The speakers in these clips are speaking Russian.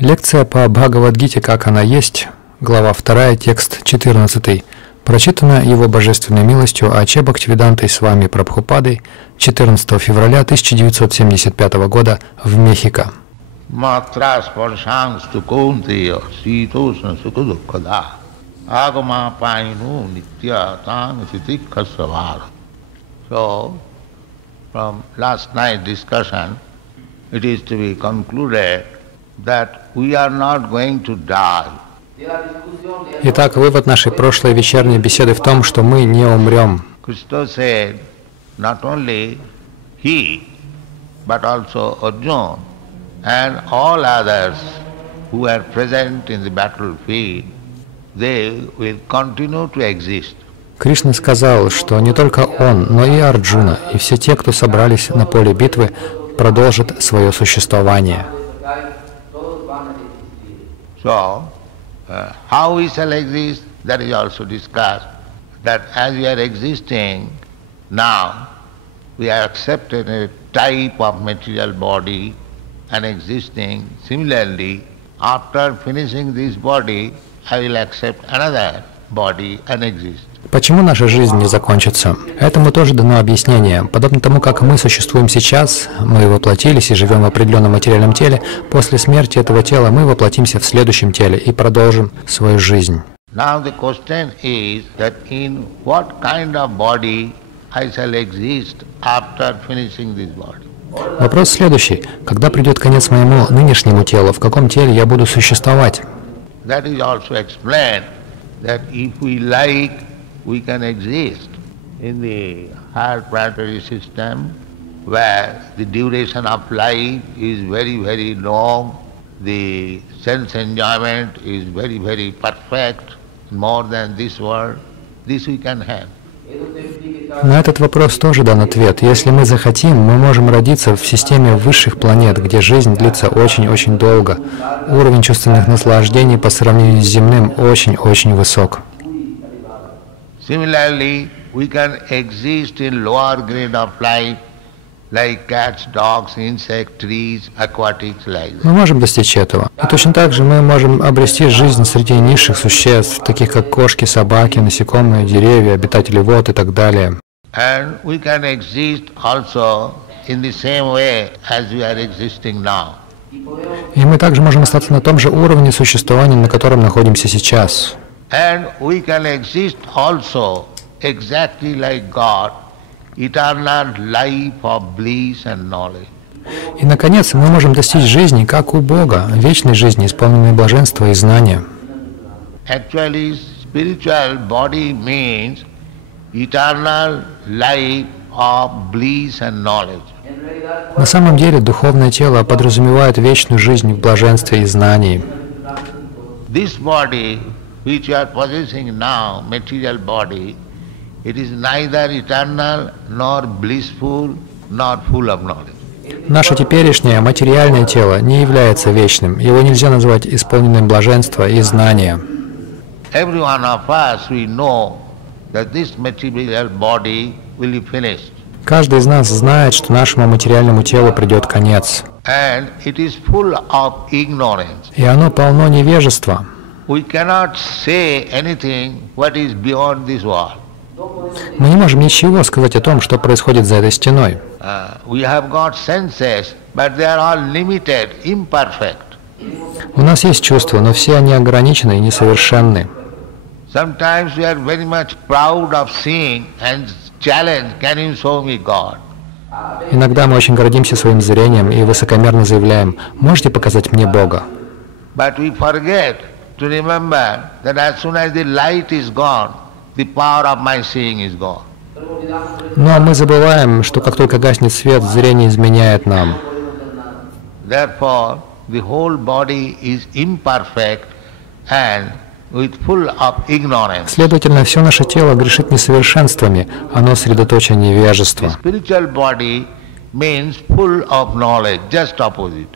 Лекция по Бхагавад-гите «Как она есть», глава 2, текст 14, прочитана Его Божественной милостью А.Ч. Бхактивидантой с вами Прабхупадой 14 февраля 1975 года в Мехико. So, from last night's discussion, it is to be concluded that we are not going to die. Итак, вывод нашей прошлой вечерней беседы в том, что мы не умрем. Krishna said, not only he, but also Arjuna and all others who are present in the battlefield, they will continue to exist. Кришна сказал, что не только он, но и Арджуна, и все те, кто собрались на поле битвы, продолжат свое существование. So, how we shall exist, that is also discussed. That as we are existing now, we are accepted a type of material body and existing. Similarly, after finishing this body, I will accept another body and exist. Почему наша жизнь не закончится? Этому тоже дано объяснение. Подобно тому, как мы существуем сейчас, мы воплотились и живем в определенном материальном теле, после смерти этого тела мы воплотимся в следующем теле и продолжим свою жизнь. Now the question is that in what kind of body I shall exist after finishing this body? Вопрос следующий. Когда придет конец моему нынешнему телу, в каком теле я буду существовать? That is also explained that if we like, we can exist in the higher planetary system where the duration of life is very, very long, the sense enjoyment is very, very perfect, more than this world. This we can have. На этот вопрос тоже дан ответ. Если мы захотим, мы можем родиться в системе высших планет, где жизнь длится очень-очень долго. Уровень чувственных наслаждений по сравнению с земным очень-очень высок. Similarly, we can exist in lower grade of life, like cats, dogs, insects, trees, aquatics, like that. Мы можем достичь этого. И точно так же мы можем обрести жизнь среди низших существ, таких как кошки, собаки, насекомые, деревья, обитатели вод и так далее. And we can exist also in the same way as we are existing now. И мы также можем остаться на том же уровне существования, на котором находимся сейчас. And we can exist also exactly like God, eternal life of bliss and knowledge. И, наконец, мы можем достичь жизни, как у Бога, вечной жизни, исполненной блаженства и знания. Actually, spiritual body means eternal life of bliss and knowledge. На самом деле, духовное тело подразумевает вечную жизнь в блаженстве и знании. This body which you are possessing now, material body, it is neither eternal, nor blissful, nor full of knowledge. Наше теперешнее материальное тело не является вечным. Его нельзя назвать исполненным блаженства и знания. Every one of us, we know that this material body will be finished. Каждый из нас знает, что нашему материальному телу придет конец. And it is full of ignorance. И оно полно невежества. We cannot say anything what is beyond this world. Мы не можем ничего сказать о том, что происходит за этой стеной. We have got senses, but they are all limited, imperfect. У нас есть чувства, но все они ограничены и несовершенны. Sometimes we are very much proud of seeing and challenge, can you show me God? Иногда мы очень гордимся своим зрением и высокомерно заявляем: «Можете показать мне Бога?» But we forget to remember that as soon as the light is gone, the power of my seeing is gone. Но мы забываем, что как только гаснет свет, зрение изменяет нам. Therefore, the whole body is imperfect and with full of ignorance. Следовательно, все наше тело грешит несовершенствами, оно средоточие невежества. Spiritual body means full of knowledge, just opposite.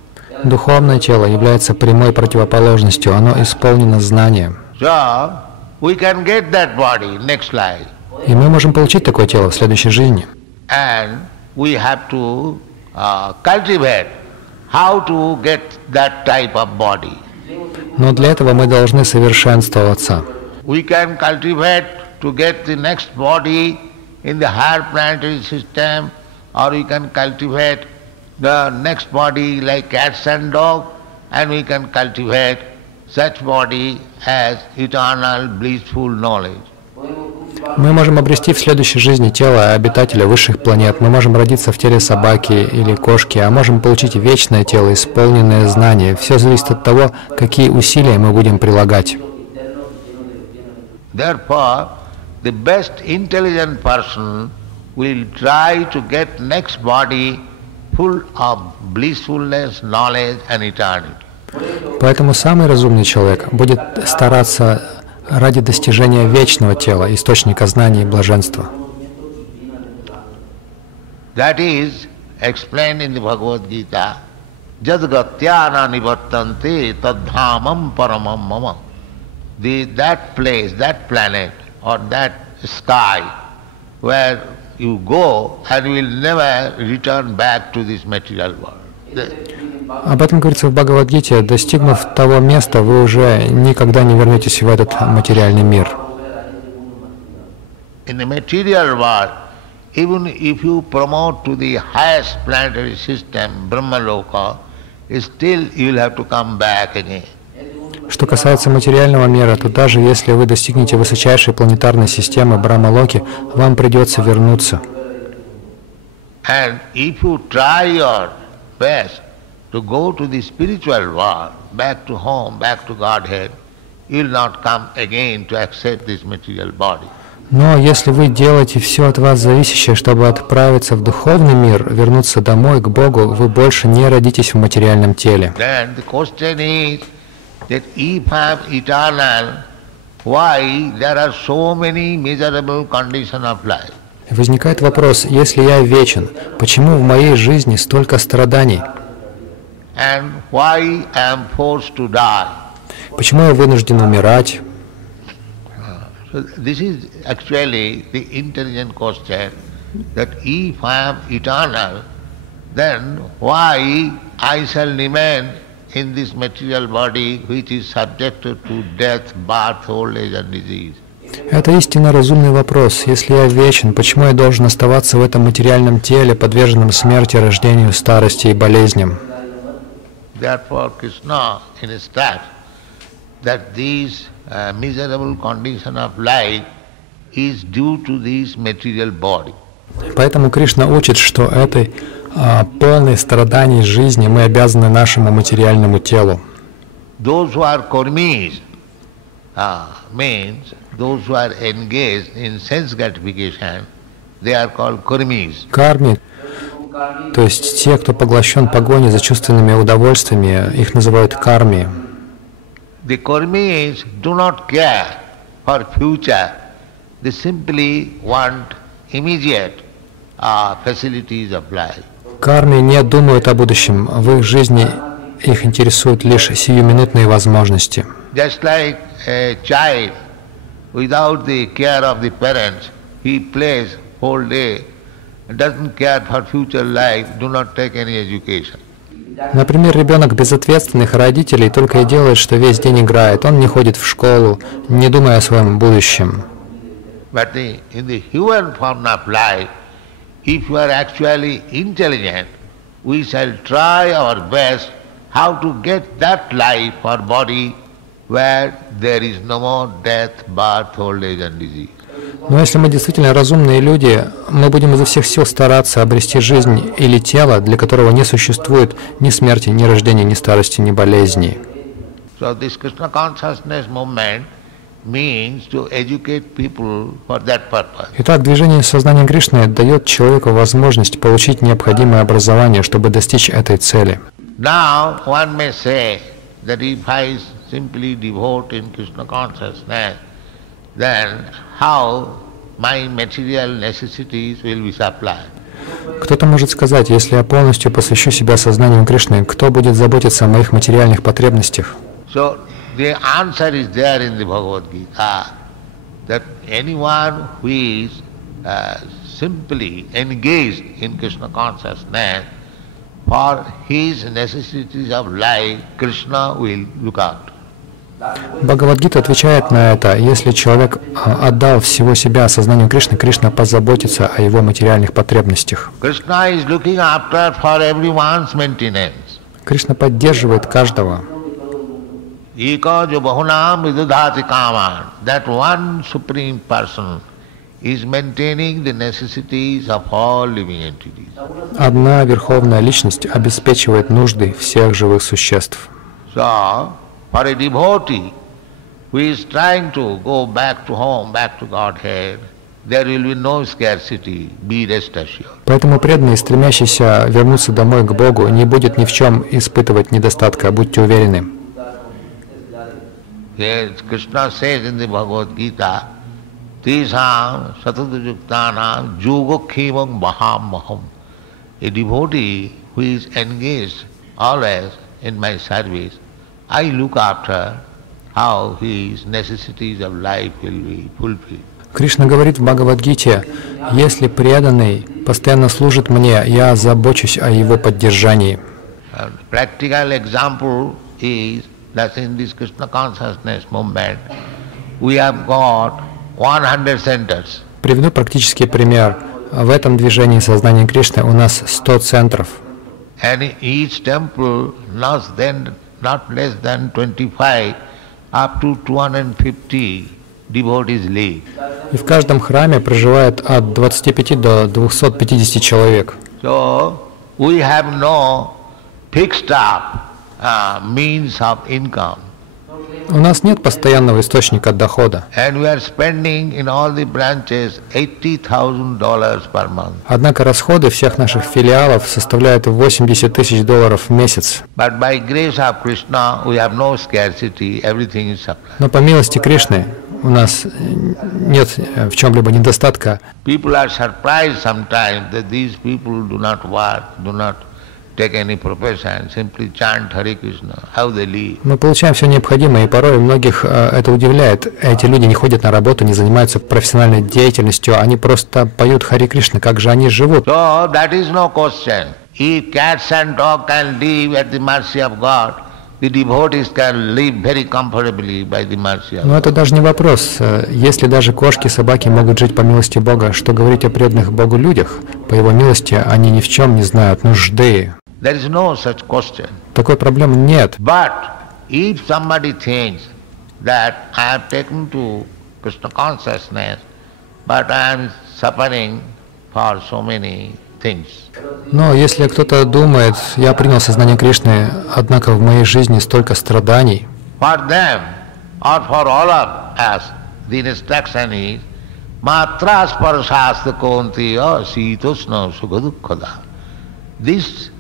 Духовное тело является прямой противоположностью, оно исполнено знанием. So, we can get that body next life. И мы можем получить такое тело в следующей жизни. And we have to cultivate how to get that type of body. Но для этого мы должны совершенствоваться. We can cultivate to get the next body in the higher planetary system, or we can cultivate the next body like cats and dog, and we can cultivate such body as eternal blissful knowledge. Мы можем обрести в следующей жизни тело обитателя высших планет. Мы можем родиться в теле собаки или кошки, а можем получить вечное тело, исполненное знаний. Все зависит от того, какие усилия мы будем прилагать. Therefore, the best intelligent person will try to get next body full of blissfulness, knowledge and eternity. Поэтому самый разумный человек будет стараться ради достижения вечного тела, источника знаний и блаженства. That is explained in the Bhagavad Gita. Jadgatyana nivartante tadhamam paramam mama. That place, that planet or that sky where you go and you will never return back to this material world. Об этом говорится в Бхагавад-гите. Достигнув того места, вы уже никогда не вернетесь в этот материальный мир. In the material world, even if you promote to the highest planetary system, Brahmaloka, still you will have to come back again. Что касается материального мира, то даже если вы достигнете высочайшей планетарной системы Брахмалоки, вам придется вернуться. And if you try your best to go to the spiritual world, back to home, back to Godhead, you will not come again to accept this material body. Но если вы делаете все от вас зависящее, чтобы отправиться в духовный мир, вернуться домой, к Богу, вы больше не родитесь в материальном теле. Then the question is that if I am eternal, why there are so many miserable conditions of life? Возникает вопрос, если я вечен, почему в моей жизни столько страданий? And why I am forced to die? Почему я вынужден умирать? So this is actually the intelligent question, that if I am eternal, then why I shall remain in this material body which is subjected to death, birth, old age and disease? Это истинно разумный вопрос. Если я вечен, почему я должен оставаться в этом материальном теле, подверженном смерти, рождению, старости и болезням? Therefore Krishna instructs that these miserable condition of life is due to this material body. Поэтому Кришна учит, что этой полной страданий жизни мы обязаны нашему материальному телу. Those who are karmis means those who are engaged in sense gratification, they are called karmis. Карми, то есть те, кто поглощен погоней за чувственными удовольствиями, их называют карми. The karmis do not care for future. They simply want immediate facilities of life. Карми не думают о будущем. В их жизни их интересуют лишь сиюминутные возможности. Just like a child, without the care of the parents, he plays whole day, doesn't care for future life, do not take any education. Например, ребенок безответственных родителей только и делает, что весь день играет. Он не ходит в школу, не думая о своем будущем. But in the human form of life, if you are actually intelligent, we shall try our best how to get that life or body where there is no more death, birth, old age and disease. Но если мы действительно разумные люди, мы будем изо всех сил стараться обрести жизнь или тело, для которого не существует ни смерти, ни рождения, ни старости, ни болезни. So this Krishna consciousness movement means to educate people for that purpose. Итак, движение сознания Кришны дает человеку возможность получить необходимое образование, чтобы достичь этой цели. Now one may say that if I simply devote in Krishna consciousness, then how my material necessities will be supplied? Кто-то может сказать, если я полностью посвящу себя сознанию Кришны, кто будет заботиться о моих материальных потребностях? So the answer is there in the Bhagavad Gita, that anyone who is simply engaged in Krishna consciousness for his necessities of life, Krishna will look out. Бхагавад-гита отвечает на это: если человек отдал всего себя осознанию Кришны, Кришна позаботится о его материальных потребностях. Krishna is looking after for everyone's maintenance. Кришна поддерживает каждого. Ekajo bahunam vidudhati kaman. That one supreme person is maintaining the necessities of all living entities. Одна верховная личность обеспечивает нужды всех живых существ. So, for a devotee who is trying to go back to home, back to Godhead, there will be no scarcity, be rest assured. Поэтому преданный, стремящийся вернуться домой к Богу, не будет ни в чем испытывать недостатка, будьте уверены. Yes, Krishna says in the Bhagavad Gita, Tisam satadujuktanam yogokhemam mahamaham. A devotee who is engaged always in my service, I look after how his necessities of life will be fulfilled. Кришна говорит в Бхагавад-гите: если преданный постоянно служит мне, я забочусь о его поддержании. Practical example is that in this Krishna consciousness movement we have got 100 centers. Приведу практический пример. В этом движении сознания Кришны у нас 100 центров. And each temple not less than 25 up to 250 devotees live. И в каждом храме проживает от 25 до 250 человек. So we have no fixed up means of income. У нас нет постоянного источника дохода. And we are spending in all the branches $80,000 per month. Однако расходы всех наших филиалов составляют $80 тысяч в месяц. But by grace of Krishna we have no scarcity, everything is supplied. Но по милости Кришны у нас нет в чем-либо недостатка. People are surprised sometimes that these people do not work, do not take any profession, simply chant Hare Krishna. How they live? Мы получаем все необходимое, и порой многих это удивляет. Эти люди не ходят на работу, не занимаются профессиональной деятельностью, они просто поют Харе Кришна. Как же они живут? So that is no question. If cats and dogs can live at the mercy of God, the devotees can live very comfortably by the mercy of God. Но это даже не вопрос. Если даже кошки и собаки могут жить по милости Бога, что говорить о преданных Богу людях? По Его милости они ни в чем не знают нужды. There is no such question. Такой проблемы нет. But if somebody thinks that I have taken to Krishna consciousness, but I am suffering for so many things. Но если кто-то думает: я принял сознание Кришны, однако в моей жизни столько страданий. For them or for all of us, the instruction is matra sparshasta kontiya sitoshna sukhadukkada. This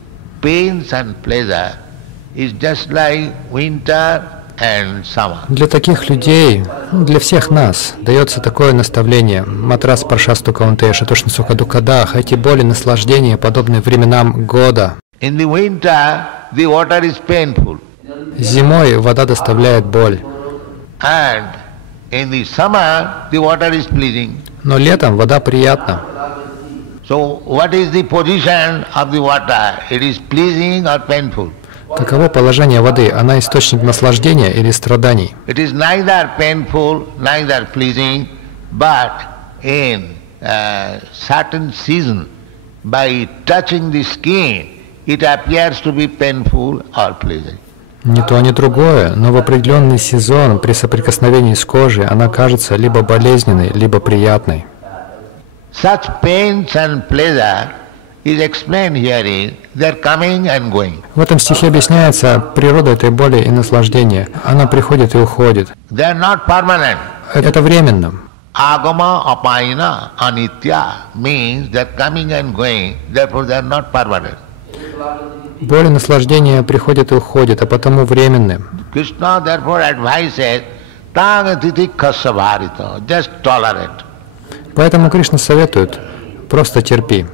pains and pleasure is just like winter and summer. Для таких людей, для всех нас, дается такое наставление: матрас паршасту каунтея шатошна сухадукадах. Эти боли, наслаждения подобны временам года. In the winter, the water is painful. Зимой вода доставляет боль. And in the summer, the water is pleasing. Но летом вода приятна. So what is the position of the water? It is pleasing or painful? Каково положение воды? Она источник наслаждения или страданий? It is neither painful, neither pleasing, but in a certain season, by touching the skin, it appears to be painful or pleasing. Ни то, ни другое, но в определенный сезон при соприкосновении с кожей она кажется либо болезненной, либо приятной. Such pains and pleasure is explained herein, they are coming and going. В этом стихе объясняется природа этой боли и наслаждения. Она приходит и уходит. They are not permanent. Это временно. Agama apaina anitya means they are coming and going, therefore they are not permanent. Боль и наслаждение приходят и уходят, а потому временны. Krishna therefore advises tangatitikkasa bharita, just tolerate. Поэтому Кришна советует: просто терпи.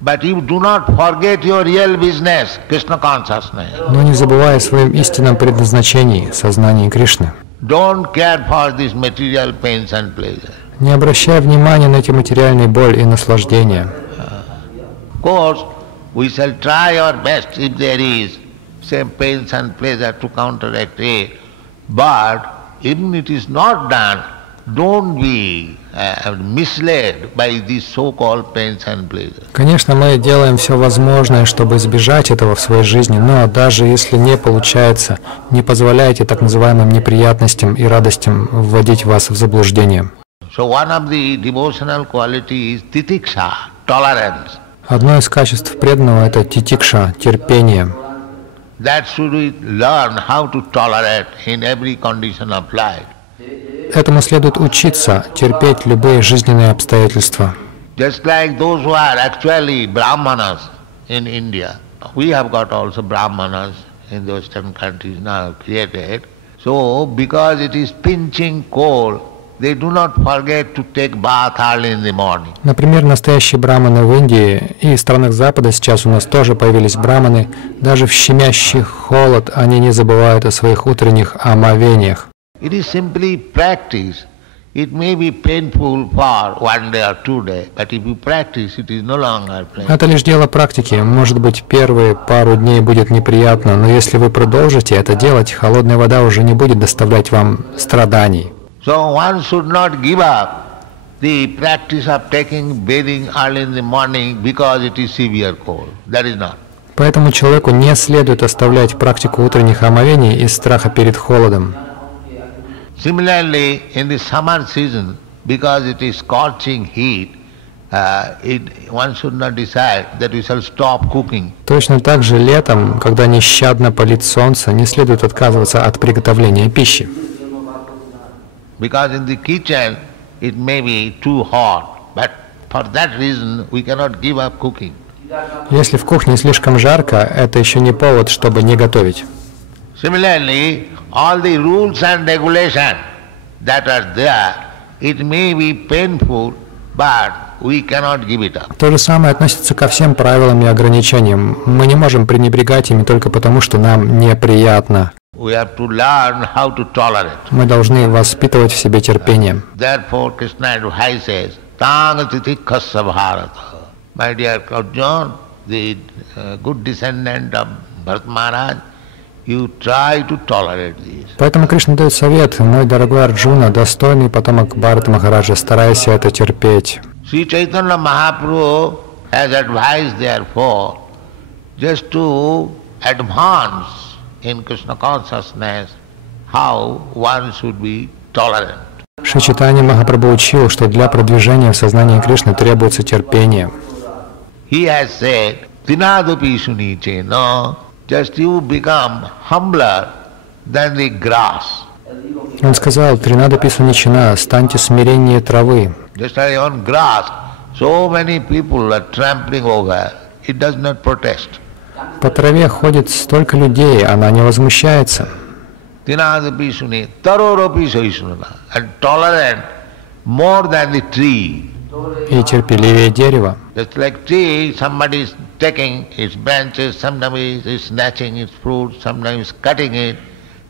But you do not forget your real business, Krishna consciousness. Но не забывай о своем истинном предназначении, сознании Кришны. Don't care for this material pains and pleasure. Не обращай внимания на эти материальные боль и наслаждения. Of course, We shall try our best if there is same pains and pleasure to counteract it. But even it is not done, don't be misled by these so-called pains and pleasures. Конечно, мы делаем все возможное, чтобы избежать этого в своей жизни, но даже если не получается, не позволяйте так называемым неприятностям и радостям вводить вас в заблуждение. So one of the devotional qualities is titiksha, tolerance. Одно из качеств преданного – это титикша, терпение. That should we learn how to tolerate in every condition of life. Этому следует учиться, терпеть любые жизненные обстоятельства. Just like those who are actually brahmanas in India. We have got also brahmanas in the Western countries now created. So because it is pinching cold, they do not forget to take bath early in the morning. Например, настоящие браманы в Индии и странах Запада, сейчас у нас тоже появились браманы, даже в щемящий холод они не забывают о своих утренних омовениях. It is simply practice. It may be painful for 1 day or 2 days, but if you practice, it is no longer painful. Это лишь дело практики. Может быть, первые пару дней будет неприятно, но если вы продолжите это делать, холодная вода уже не будет доставлять вам страданий. So one should not give up the practice of taking bathing early in the morning because it is severe cold. That is not. Поэтому человеку не следует оставлять практику утренних омовений из страха перед холодом. Similarly, in the summer season, because it is scorching heat, one should not decide that we shall stop cooking. Точно так же летом, когда нещадно палит солнце, не следует отказываться от приготовления пищи. Because in the kitchen it may be too hot, but for that reason we cannot give up cooking. Если в кухне слишком жарко, это еще не повод, чтобы не готовить. Similarly, all the rules and regulations that are there, it may be painful, but we cannot give it up. То же самое относится ко всем правилам и ограничениям. Мы не можем пренебрегать ими только потому, что нам неприятно. We have to learn how to tolerate. Мы должны воспитывать в себе терпение. Therefore, Krishna Bhai says, "Tang titikhasya bharata." My dear Arjuna, the good descendant of Bharat Maharaj, you try to tolerate this. Поэтому Кришна дает совет: мой дорогой Арджуна, достойный потомок Бхарата Махараджа, старайся это терпеть. Sri Chaitanya Mahaprabhu has advised, therefore, just to advance in Krishna consciousness, how one should be tolerant. Шри Чайтанья Махапрабху учил, что для продвижения в сознании Кришны требуется терпение. He has said, "Tinadapi sunichena," just you become humbler than the grass. Он сказал: «Тринада писуничина, станьте смиреннее травы». Just like on grass, so many people are trampling over. It does not protest. По траве ходит столько людей, она не возмущается. Tinadapi suni, tarorapi sahisnuna, and tolerant more than the tree. И терпеливее дерева. Just like tree, somebody is taking its branches, sometimes is snatching its fruit, sometimes cutting it,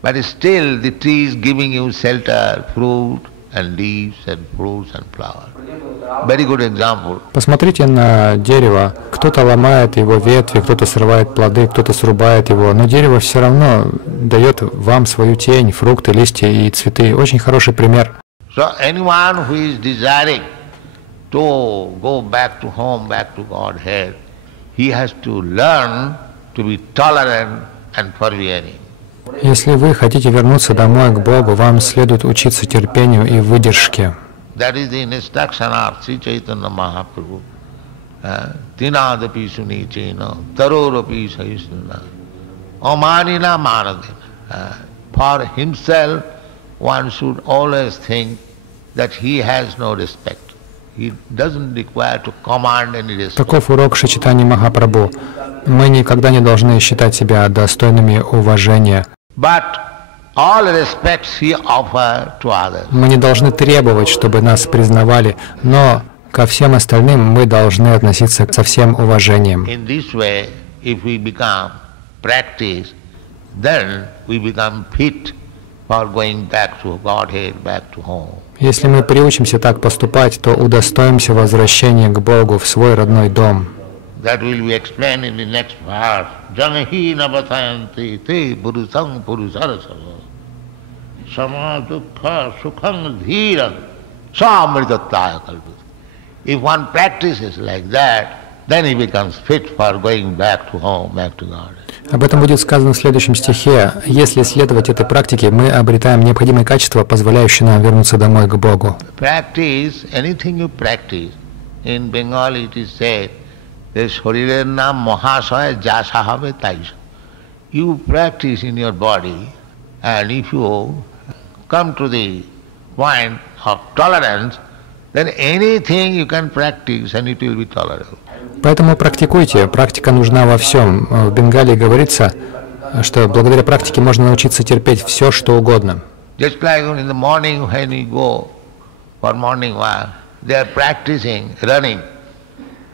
but still the tree is giving you shelter, fruit and leaves and fruits and flowers. Very good example. Посмотрите на дерево. Кто-то ломает его ветви, кто-то срывает плоды, кто-то срубает его, но дерево все равно дает вам свою тень, фрукты, листья и цветы. Очень хороший пример. So anyone who is desiring to go back to home, back to Godhead, he has to learn to be tolerant and forbearing. Если вы хотите вернуться домой к Богу, вам следует учиться терпению и выдержке. That is the instruction of Sri Chaitanya Mahaprabhu. Tinadapi sunichena, tarorapi sahisnuna, amanina manadina. For himself, one should always think that he has no respect. He doesn't require to command any respect. Таков урок Шри Чайтаньи Махапрабху. Мы никогда не должны считать себя достойными уважения. But all respects he offer to others. Мы не должны требовать, чтобы нас признавали, но ко всем остальным мы должны относиться со всем уважением. In this way, if we become practice, then we become fit for going back to Godhead, back to home. Если мы приучимся так поступать, то удостоимся возвращения к Богу в свой родной дом. that will be explained in the next verse. Janahi navatayanti te purusang purusarasava sama dukkha sukhang dhirang samritataya kalpita. If one practices like that, then he becomes fit for going back to home, back to God. Об этом будет сказано в следующем стихе. Если следовать этой практике, мы обретаем необходимые качества, позволяющие нам вернуться домой к Богу. Practice, anything you practice. In Bengali it is said, Sharirer naam mahasaya jasa habe taisa. You practice in your body, and if you come to the point of tolerance, then anything you can practice and it will be tolerable. Поэтому практикуйте. Практика нужна во всем. В Бенгалии говорится, что благодаря практике можно научиться терпеть все, что угодно. Just like in the morning when we go for morning walk, they are practicing running.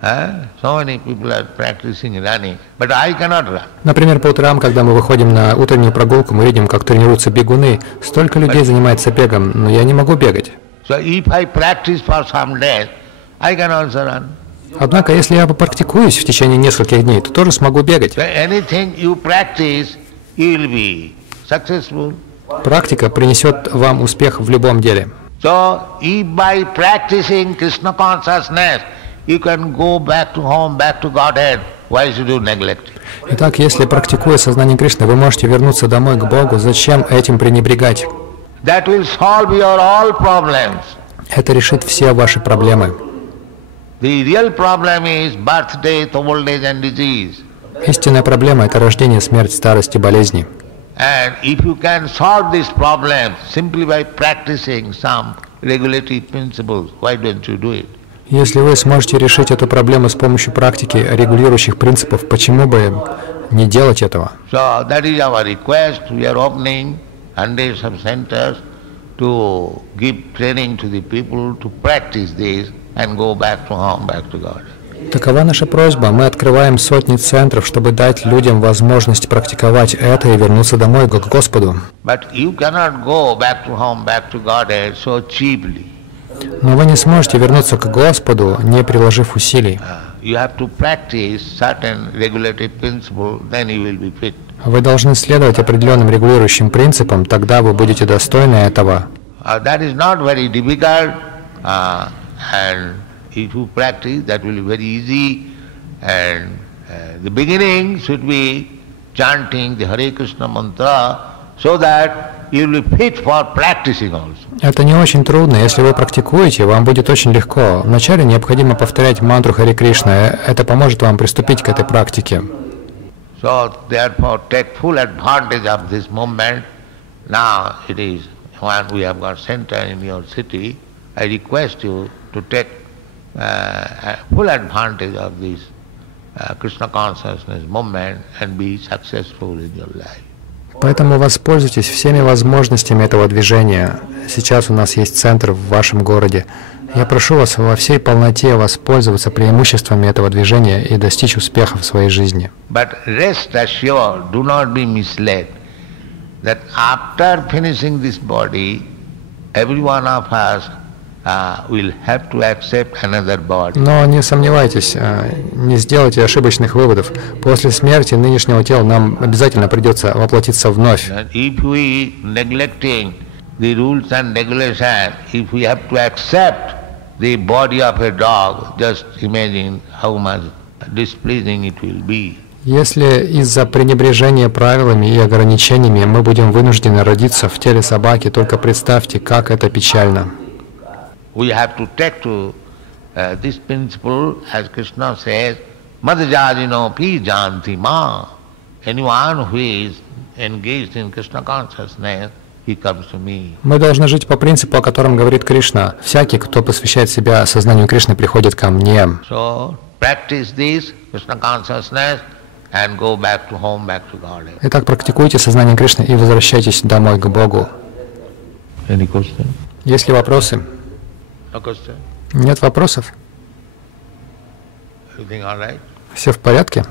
So many people are practicing running, but I cannot run. Например, по утрам, когда мы выходим на утреннюю прогулку, мы видим, как тренируются бегуны. Столько людей занимается бегом, но я не могу бегать. So if I practice for some days, I can also run. Однако, если я попрактикуюсь в течение нескольких дней, то тоже смогу бегать. So anything you practice, you will be successful. Практика принесет вам успех в любом деле. So if by practicing Krishna consciousness, you can go back to home, back to Godhead, why should you neglect it? Итак, если практикуя сознание Кришны, вы можете вернуться домой к Богу, зачем этим пренебрегать? That will solve your all problems. Это решит все ваши проблемы. The real problem is birth, death, old age and disease. Истинная проблема – это рождение, смерть, старость и болезни. And if you can solve this problem simply by practicing some regulatory principles, why don't you do it? Если вы сможете решить эту проблему с помощью практики регулирующих принципов, почему бы не делать этого? So that is our request. We are opening hundreds of centers to give training to the people to practice this and go back to home, back to God. Такова наша просьба. Мы открываем сотни центров, чтобы дать людям возможность практиковать это и вернуться домой к Господу. But you cannot go back to home, back to Godhead so cheaply. Но вы не сможете вернуться к Господу, не приложив усилий. You have to practice certain regulatory principle, then you will be fit. Вы должны следовать определенным регулирующим принципам, тогда вы будете достойны этого. That is not very difficult, and if you practice, that will be very easy. And the beginning should be chanting the Hare Krishna mantra, so that you will be fit for practicing also. Это не очень трудно. Если вы практикуете, вам будет очень легко. Вначале необходимо повторять мантру Харе Кришна. Это поможет вам приступить к этой практике. So therefore take full advantage of this moment. Now it is when we have got center in your city, I request you to take full advantage of this Krishna consciousness moment and be successful in your life. Поэтому воспользуйтесь всеми возможностями этого движения. Сейчас у нас есть центр в вашем городе. Я прошу вас во всей полноте воспользоваться преимуществами этого движения и достичь успеха в своей жизни. But rest assured, do not be misled, that after finishing this body, every one of us will have to accept another body. Но не сомневайтесь, не сделайте ошибочных выводов. После смерти нынешнего тела нам обязательно придется воплотиться вновь. If we neglecting the rules and regulations, if we have to accept the body of a dog, just imagine how much displeasing it will be. Если из-за пренебрежения правилами и ограничениями мы будем вынуждены родиться в теле собаки, только представьте, как это печально. We have to take to this principle, as Krishna says, Madhajajino pi janti ma. Anyone who is engaged in Krishna consciousness, he comes to me. Мы должны жить по принципу, о котором говорит Кришна. Всякий, кто посвящает себя сознанию Кришны, приходит ко мне. So practice this Krishna consciousness and go back to home, back to God. Итак, практикуйте сознание Кришны и возвращайтесь домой к Богу. Any question? Есть ли вопросы? No question? Нет вопросов? Everything all right? Все в порядке?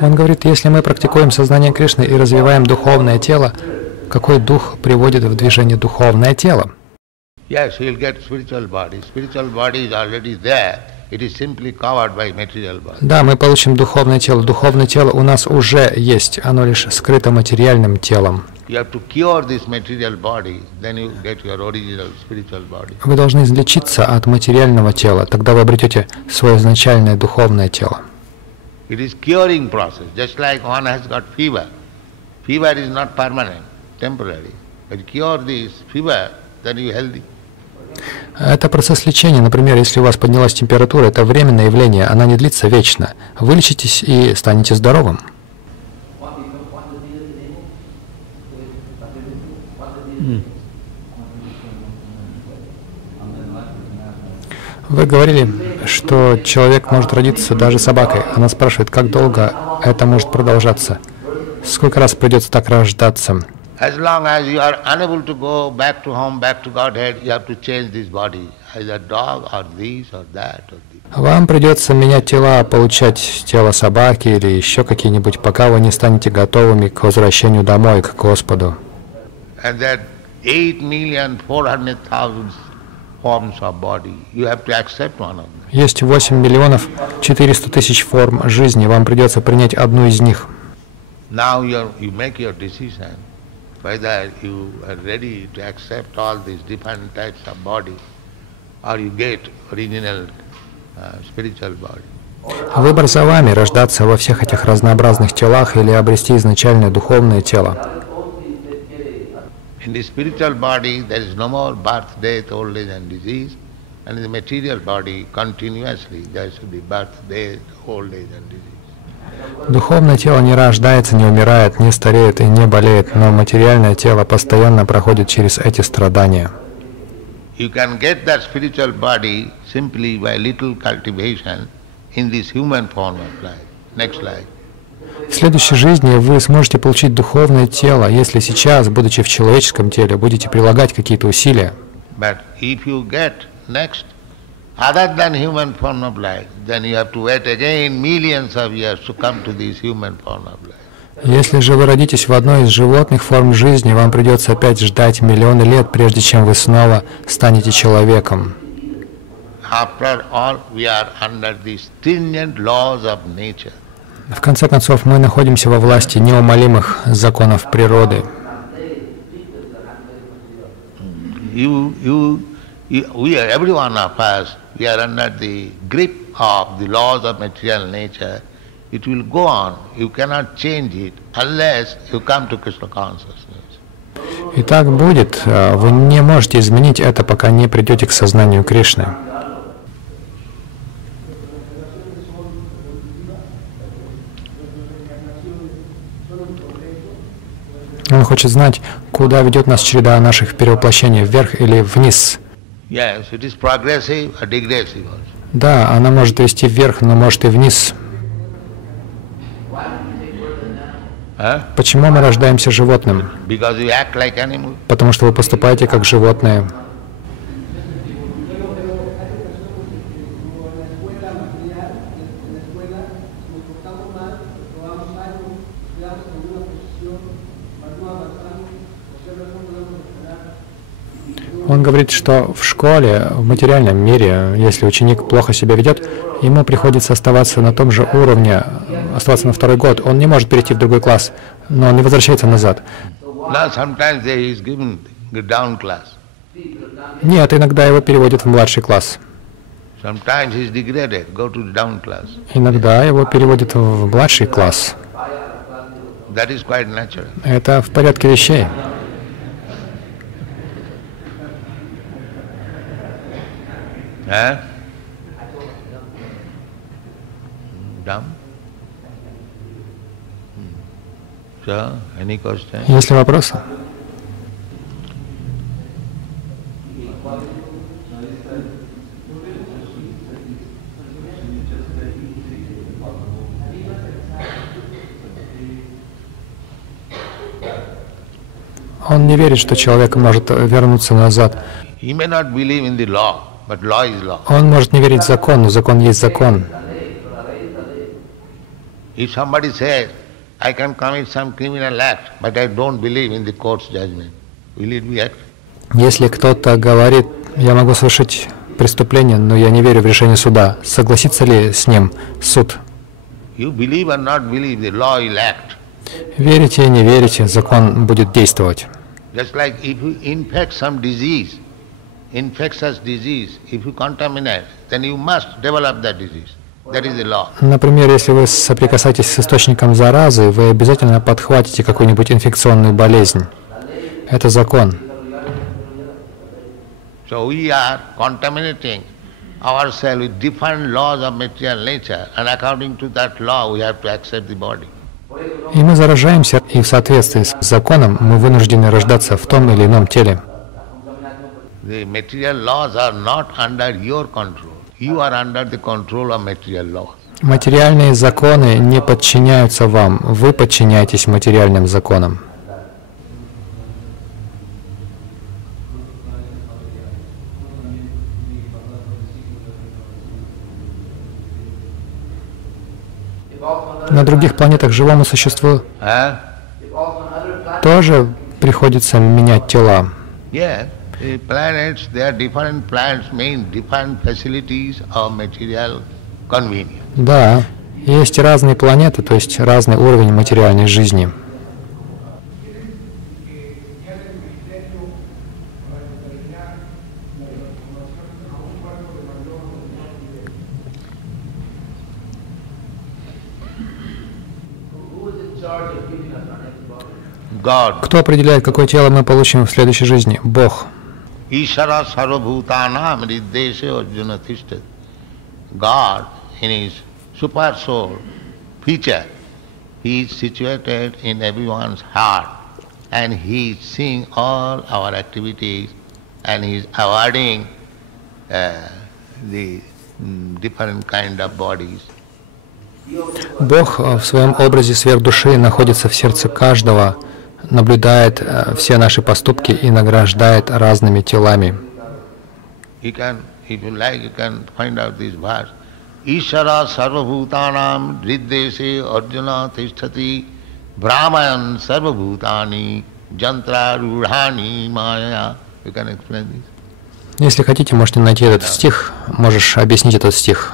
Он говорит, если мы практикуем сознание Кришны и развиваем духовное тело, какой дух приводит в движение духовное тело? Yes, he will get spiritual body. Spiritual body is already there. It is simply covered by material body. Да, мы получим духовное тело. Духовное тело у нас уже есть, оно лишь скрыто материальным телом. You have to cure this material body, then you get your original spiritual body. Вы должны излечиться от материального тела, тогда вы обретете свое изначальное духовное тело. It is curing process, just like one has got fever. Fever is not permanent, temporary. But cure this fever, then you healthy. Это процесс лечения. Например, если у вас поднялась температура, это временное явление, она не длится вечно. Вылечитесь и станете здоровым. Вы говорили, что человек может родиться даже собакой. Она спрашивает, как долго это может продолжаться? Сколько раз придется так рождаться? As long as you are unable to go back to home, back to Godhead, you have to change this body, either dog or this or that or this. Вам придется менять тела, получать тело собаки или еще какие-нибудь, пока вы не станете готовыми к возвращению домой, к Господу. And that 8,400,000 forms of body, you have to accept one of them. Есть 8 миллионов 400 тысяч форм жизни, вам придется принять одну из них. Now you make your decision whether you are ready to accept all these different types of body or you get original spiritual body. Выбор за вами, рождаться во всех этих разнообразных телах или обрести изначальное духовное тело. In the spiritual body there is no more birth, death, old age and disease, and in the material body continuously there should be birth, death, old age and disease. Духовное тело не рождается, не умирает, не стареет и не болеет, но материальное тело постоянно проходит через эти страдания. You can get that spiritual body simply by little cultivation in this human form of life, next life. В следующей жизни вы сможете получить духовное тело, если сейчас, будучи в человеческом теле, будете прилагать какие-то усилия. But if you get next other than human form of life, then you have to wait again millions of years to come to this human form of life. Если же вы родитесь в одной из животных форм жизни, вам придется опять ждать миллионы лет, прежде чем вы снова станете человеком. After all, we are under the stringent laws of nature. В конце концов, мы находимся во власти неумолимых законов природы. Every one of us, we are under the grip of the laws of material nature. It will go on. You cannot change it unless you come to Krishna consciousness. И так будет. Вы не можете изменить это, пока не придете к сознанию Кришны. Он хочет знать, куда ведет нас череда наших перевоплощений, вверх или вниз. Yes, it is progressive or digressive also. Да, она может вести вверх, но может и вниз. Почему мы рождаемся животным? Because you act like animal. Потому что вы поступаете как животное. Он говорит, что в школе, в материальном мире, если ученик плохо себя ведет, ему приходится оставаться на том же уровне, оставаться на второй год. Он не может перейти в другой класс, но он не возвращается назад. Нет, иногда его переводят в младший класс. Иногда его переводят в младший класс. Это в порядке вещей. Есть ли вопросы? Он не верит, что человек может вернуться назад. but law is law. Он может не верить в закон, но закон есть закон. If somebody says, I can commit some criminal act, but I don't believe in the court's judgment, will it be act? Если кто-то говорит, я могу совершить преступление, но я не верю в решение суда, согласится ли с ним суд? You believe or not believe, the law will act. Верите и не верите, закон будет действовать. Just like if you infect some disease, infectious disease, if you contaminate, then you must develop that disease. That is the law. Например, если вы соприкасаетесь с источником заразы, вы обязательно подхватите какую-нибудь инфекционную болезнь. Это закон. So we are contaminating ourselves with different laws of material nature, and according to that law we have to accept the body. И мы заражаемся, и в соответствии с законом мы вынуждены рождаться в том или ином теле. The material laws are not under your control. You are under the control of material laws. Материальные законы не подчиняются вам, вы подчиняетесь материальным законам. На других планетах живому существу тоже приходится менять тела. Yes, the planets, there are different planets mean different facilities of material convenience. Да, есть разные планеты, то есть разный уровень материальной жизни. God. Кто определяет, какое тело мы получим в следующей жизни? Бог. Ishara sarvabhutanam riddeshe arjuna tishtat. God, in his super soul feature, he is situated in everyone's heart, and he is seeing all our activities, and he is awarding the different kind of bodies. Бог в своем образе сверхдуши находится в сердце каждого, наблюдает все наши поступки и награждает разными телами. You can, if you like, you can find out this verse. Ishara sarvabhutanam riddeshe arjuna tishtati brahmayan sarvabhutani jantra rudhani maya. You can explain this. Если хотите, можете найти этот стих, можешь объяснить этот стих.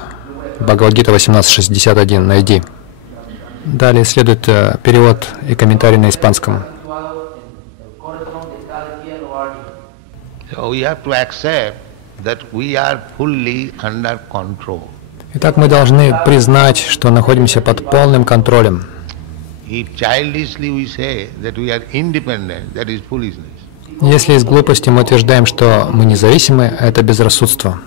Бхагавад-гита 18.61, найди. Далее следует перевод и комментарий на испанском. So we have to accept that we are fully under control. Итак, мы должны признать, что находимся под полным контролем. If childishly we say that we are independent, that is foolishness. Если из глупости мы утверждаем, что мы независимы, это безрассудство.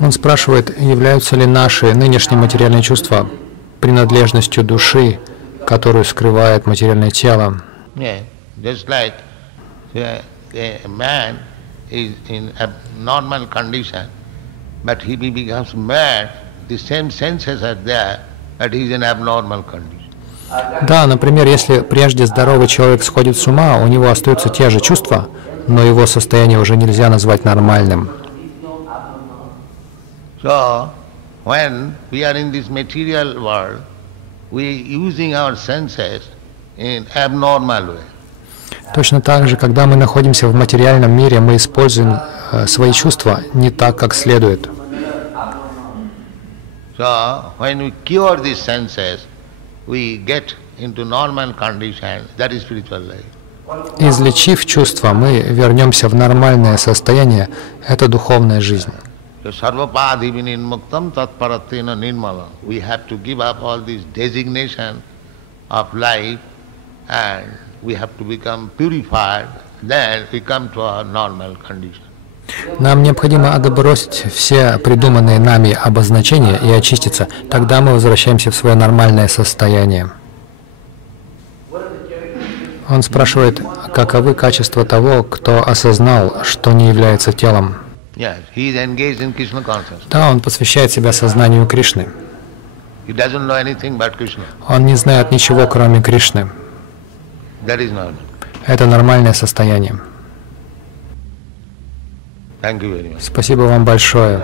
Он спрашивает, являются ли наши нынешние материальные чувства принадлежностью души, которую скрывает материальное тело. Yeah, just like a man is in a normal condition, but he becomes mad, the same senses are there, but he is in abnormal condition. Да, например, если прежде здоровый человек сходит с ума, у него остаются те же чувства, но его состояние уже нельзя назвать нормальным. So, when we are in this material world, we are using our senses in abnormal way. Точно так же, когда мы находимся в материальном мире, мы используем свои чувства не так, как следует. So, when we cure these senses, we get into normal condition, that is spiritual life. Излечив чувства, мы вернемся в нормальное состояние, это духовная жизнь. Sarvapadhi vinirmuktam tatparatena nirmala. We have to give up all this designation of life and we have to become purified, then we come to our normal condition. Нам необходимо отбросить все придуманные нами обозначения и очиститься. Тогда мы возвращаемся в свое нормальное состояние. Он спрашивает, каковы качества того, кто осознал, что не является телом. Yes, he is engaged in Krishna consciousness. Да, он посвящает себя сознанию Кришны. He doesn't know anything but Krishna. Он не знает ничего, кроме Кришны. That is normal. Это нормальное состояние. Thank you very much. Спасибо вам большое.